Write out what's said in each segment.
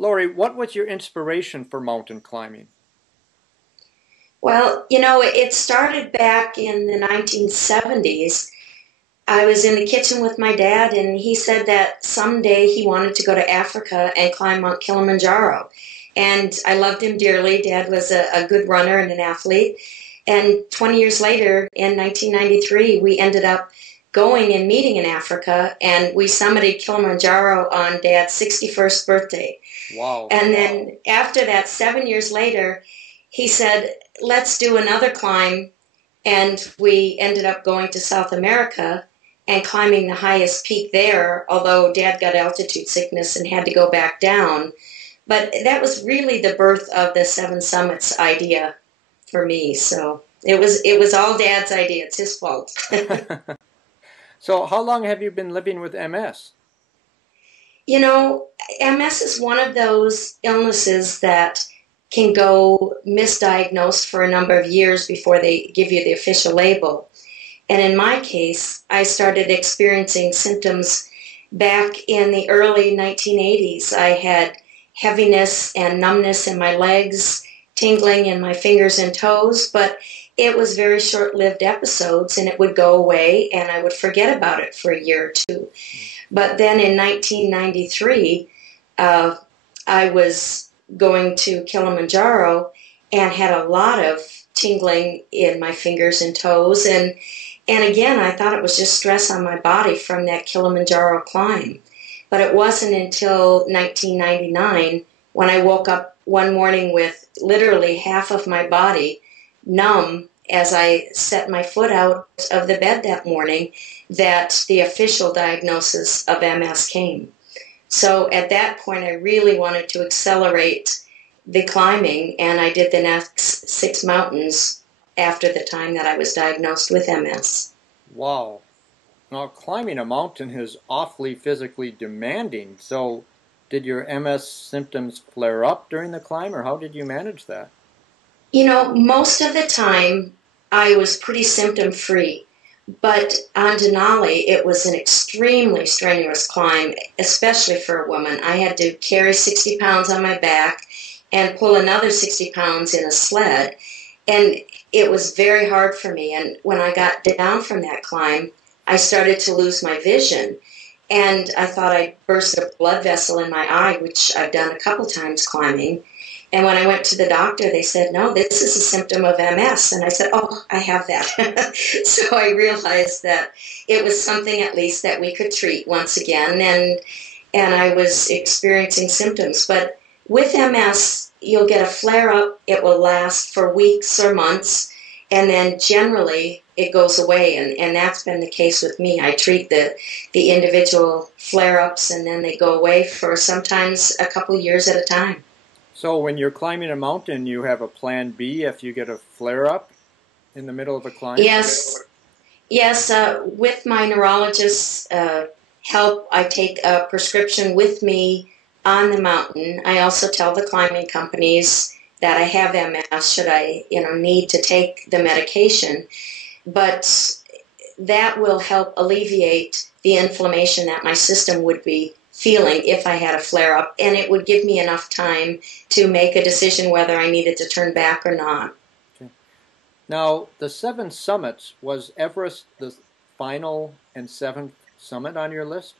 Lori, what was your inspiration for mountain climbing? Well, it started back in the 1970s. I was in the kitchen with my dad, and he said that someday he wanted to go to Africa and climb Mount Kilimanjaro. And I loved him dearly. Dad was a good runner and an athlete. And 20 years later, in 1993, we ended up going and meeting in Africa, and we summited Kilimanjaro on Dad's 61st birthday. Wow. And then after that, 7 years later, he said, let's do another climb. And we ended up going to South America and climbing the highest peak there, although Dad got altitude sickness and had to go back down. But that was really the birth of the Seven Summits idea for me. So it was all Dad's idea. It's his fault. So how long have you been living with MS? MS is one of those illnesses that can go misdiagnosed for a number of years before they give you the official label. And in my case, I started experiencing symptoms back in the early 1980s. I had heaviness and numbness in my legs, tingling in my fingers and toes, but it was very short-lived episodes, and it would go away, and I would forget about it for a year or two. But then in 1993, I was going to Kilimanjaro and had a lot of tingling in my fingers and toes, and again, I thought it was just stress on my body from that Kilimanjaro climb. But it wasn't until 1999 when I woke up one morning with literally half of my body numb as I set my foot out of the bed that morning that the official diagnosis of MS came. So at that point, I really wanted to accelerate the climbing, and I did the next 6 mountains after the time that I was diagnosed with MS. Wow. Now, climbing a mountain is awfully physically demanding. So did your MS symptoms flare up during the climb, or how did you manage that? Most of the time, I was pretty symptom-free. But on Denali, it was an extremely strenuous climb, especially for a woman. I had to carry 60 pounds on my back and pull another 60 pounds in a sled. And it was very hard for me. And when I got down from that climb, I started to lose my vision. And I thought I'd burst a blood vessel in my eye, which I've done a couple times climbing. And when I went to the doctor, they said, no, this is a symptom of MS. And I said, oh, I have that. So I realized that it was something at least that we could treat once again. And I was experiencing symptoms. But with MS, you'll get a flare-up. It will last for weeks or months. And then generally it goes away. And that's been the case with me. I treat the individual flare-ups, and then they go away for sometimes a couple years at a time. So when you're climbing a mountain, you have a plan B if you get a flare-up in the middle of a climb? Yes. With my neurologist's help, I take a prescription with me on the mountain. I also tell the climbing companies that I have MS should I need to take the medication. But that will help alleviate the inflammation that my system would be feeling if I had a flare-up, and it would give me enough time to make a decision whether I needed to turn back or not. Okay. Now, the 7 summits, was Everest the final and 7th summit on your list?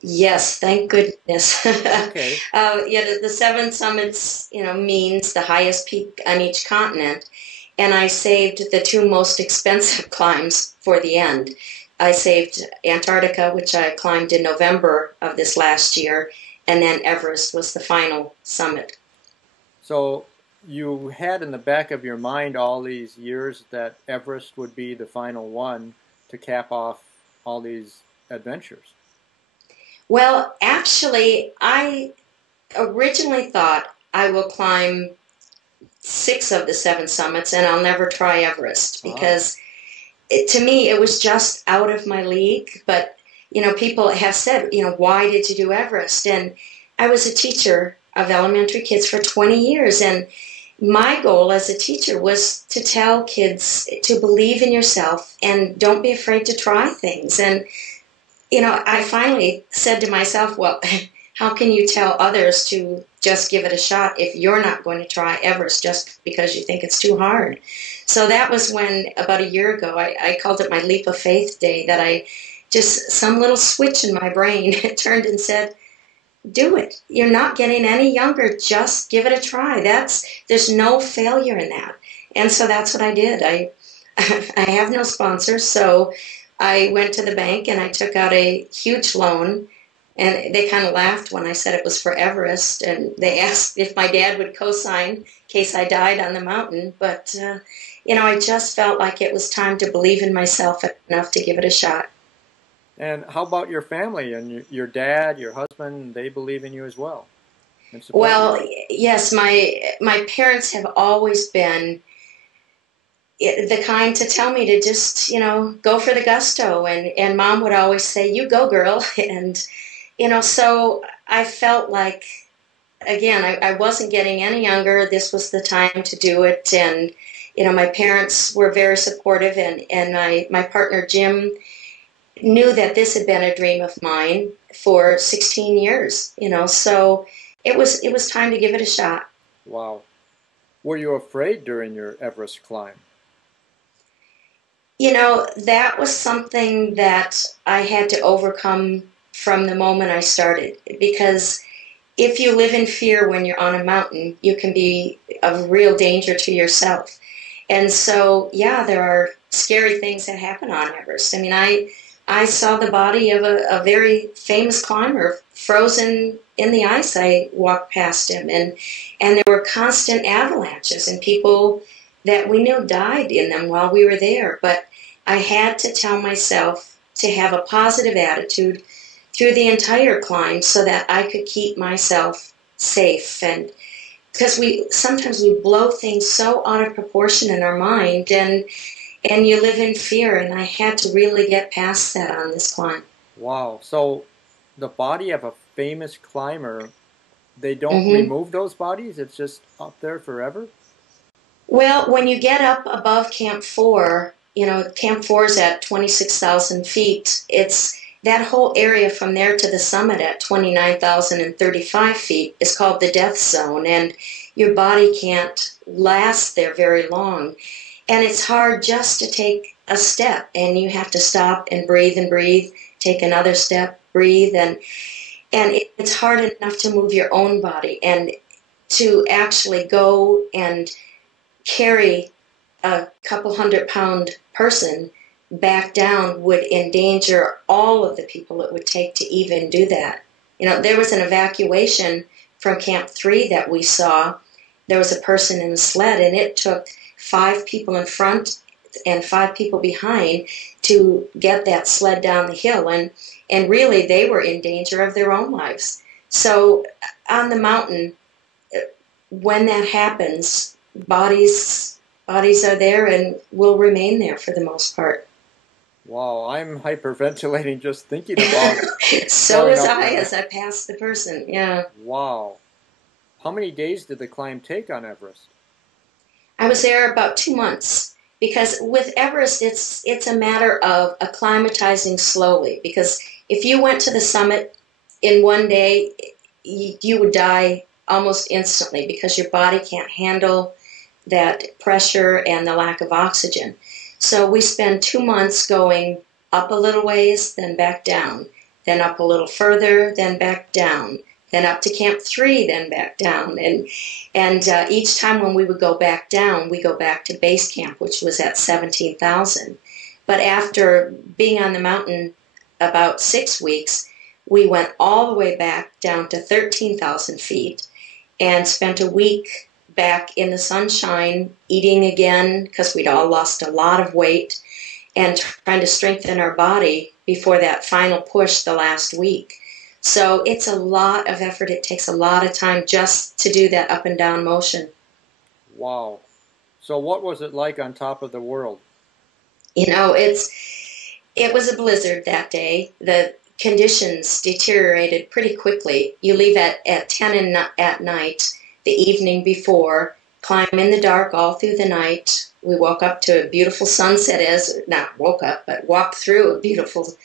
Yes, thank goodness. Okay. The 7 summits, means the highest peak on each continent, and I saved the 2 most expensive climbs for the end. I saved Antarctica, which I climbed in November of this last year, and then Everest was the final summit. So you had in the back of your mind all these years that Everest would be the final one to cap off all these adventures. Well, actually, I originally thought I will climb 6 of the 7 summits, and I'll never try Everest because to me, it was just out of my league. But, people have said, why did you do Everest? And I was a teacher of elementary kids for 20 years. And my goal as a teacher was to tell kids to believe in yourself and don't be afraid to try things. And, I finally said to myself, well, how can you tell others to just give it a shot if you're not going to try Everest just because you think it's too hard? So that was when, about a year ago, I called it my leap of faith day, that I just, some little switch in my brain turned and said, do it. You're not getting any younger. Just give it a try. There's no failure in that. And so that's what I did. I have no sponsors, so I went to the bank and I took out a huge loan. And they kind of laughed when I said it was for Everest, and they asked if my dad would co-sign in case I died on the mountain. But, I just felt like it was time to believe in myself enough to give it a shot. And how about your family and your dad, your husband? They believe in you as well. Well, yes, my parents have always been the kind to tell me to just, go for the gusto. And Mom would always say, you go, girl. And, so I felt like, again, I wasn't getting any younger. This was the time to do it. And, my parents were very supportive. And my partner, Jim, knew that this had been a dream of mine for 16 years, so it was time to give it a shot. Wow. Were you afraid during your Everest climb? That was something that I had to overcome from the moment I started, because if you live in fear when you're on a mountain, you can be of real danger to yourself. And so, yeah, there are scary things that happen on Everest. I mean, I saw the body of a very famous climber frozen in the ice. I walked past him, and there were constant avalanches, and people that we knew died in them while we were there. But I had to tell myself to have a positive attitude through the entire climb so that I could keep myself safe. And because sometimes we blow things so out of proportion in our mind, and you live in fear, and I had to really get past that on this climb. Wow. So the body of a famous climber, they don't remove those bodies? It's just up there forever? Well, when you get up above Camp 4, Camp 4 is at 26,000 feet. It's that whole area from there to the summit at 29,035 feet is called the death zone, and your body can't last there very long. And it's hard just to take a step, and you have to stop and breathe, take another step, breathe, and it's hard enough to move your own body, and to actually go and carry a couple 100-pound person back down would endanger all of the people it would take to even do that. There was an evacuation from Camp 3 that we saw. There was a person in a sled, and it took 5 people in front and 5 people behind to get that sled down the hill, and really they were in danger of their own lives. So on the mountain, when that happens, bodies are there and will remain there for the most part. Wow, I'm hyperventilating just thinking about it. So was I as I passed the person, yeah. Wow. How many days did the climb take on Everest? I was there about 2 months, because with Everest, it's a matter of acclimatizing slowly, because if you went to the summit in one day, you would die almost instantly because your body can't handle that pressure and the lack of oxygen. So we spend 2 months going up a little ways, then back down, then up a little further, then back down, then up to Camp 3, then back down. And each time when we would go back down, we go back to base camp, which was at 17,000. But after being on the mountain about 6 weeks, we went all the way back down to 13,000 feet and spent a week back in the sunshine, eating again, because we'd all lost a lot of weight, and trying to strengthen our body before that final push the last week. So it's a lot of effort. It takes a lot of time just to do that up and down motion. Wow. So what was it like on top of the world? It was a blizzard that day. The conditions deteriorated pretty quickly. You leave at 10 at night the evening before, climb in the dark all through the night. We woke up to a beautiful sunset, walked through a beautiful